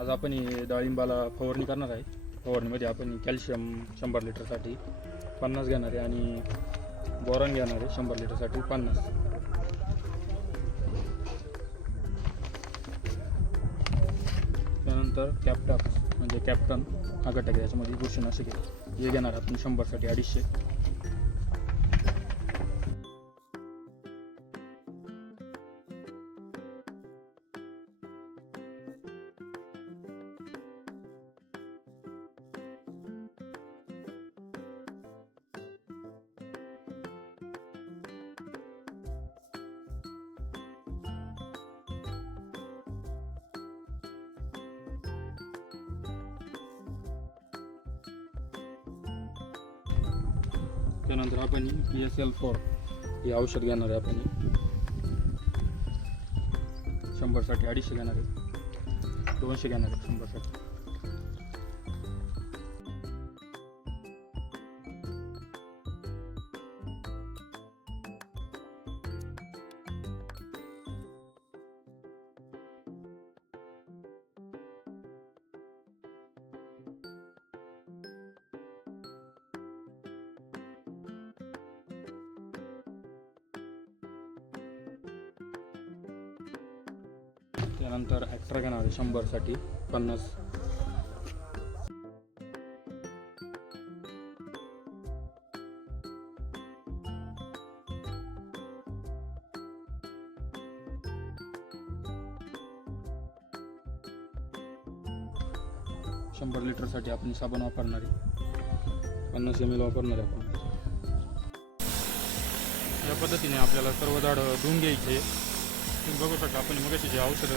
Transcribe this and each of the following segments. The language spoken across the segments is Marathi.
आज आपण ही डाळिंबाला फवारणी करणार आहे. फवारणीमध्ये आपण कॅल्शियम 100 लिटरसाठी 50 घेणार आहे आणि बोरॉन घेणार आहे 100 लिटरसाठी 50. त्यानंतर कॅप्टॉप म्हणजे कॅप्टन हा घटक आहे, याच्यामध्ये बुरशीनाशक आहे, हे घेणार आपण 100साठी 250. त्यानंतर आपण PSL4 हे औषध घेणार आहे. आपण 100साठी 250 घेणार आहे, 200 घेणार आहे 100साठी. त्यानंतर ॲक्ट्रा घेणार आहे 100साठी 50. शंभर लिटरसाठी आपण साबण वापरणार आहे, 50 ml वापरणार आहे आपण. या पद्धतीने आपल्याला सर्व झाडं धुवून घ्यायचे. तुम्ही बघू शकता आपण मगाशी जे औषध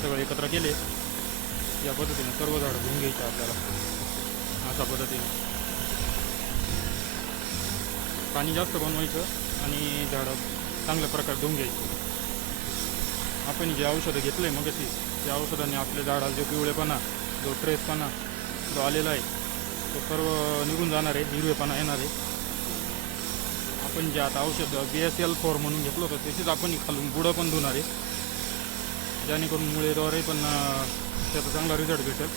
सगळं एकत्र केले, या पद्धतीने सर्व झाडं धुवून घ्यायचे आपल्याला. अशा पद्धतीने पाणी जास्त बनवायचं आणि झाडं चांगल्या प्रकारे धुवून घ्यायची. आपण जे औषधं घेतलं आहे मगाशी, त्या औषधाने आपल्या झाडाला जो पिवळेपणा, जो ट्रेसपणा जो आलेला आहे तो सर्व निघून जाणार आहे, हिरवेपणा येणार आहे. आपण जे आता औषध BSL4 म्हणून घेतलं होतं त्याचीच आपण खालून बुडं पण धुणार आहे, जेणेकरून मुळेद्वारे पण त्याचा चांगला रिझल्ट भेटेल.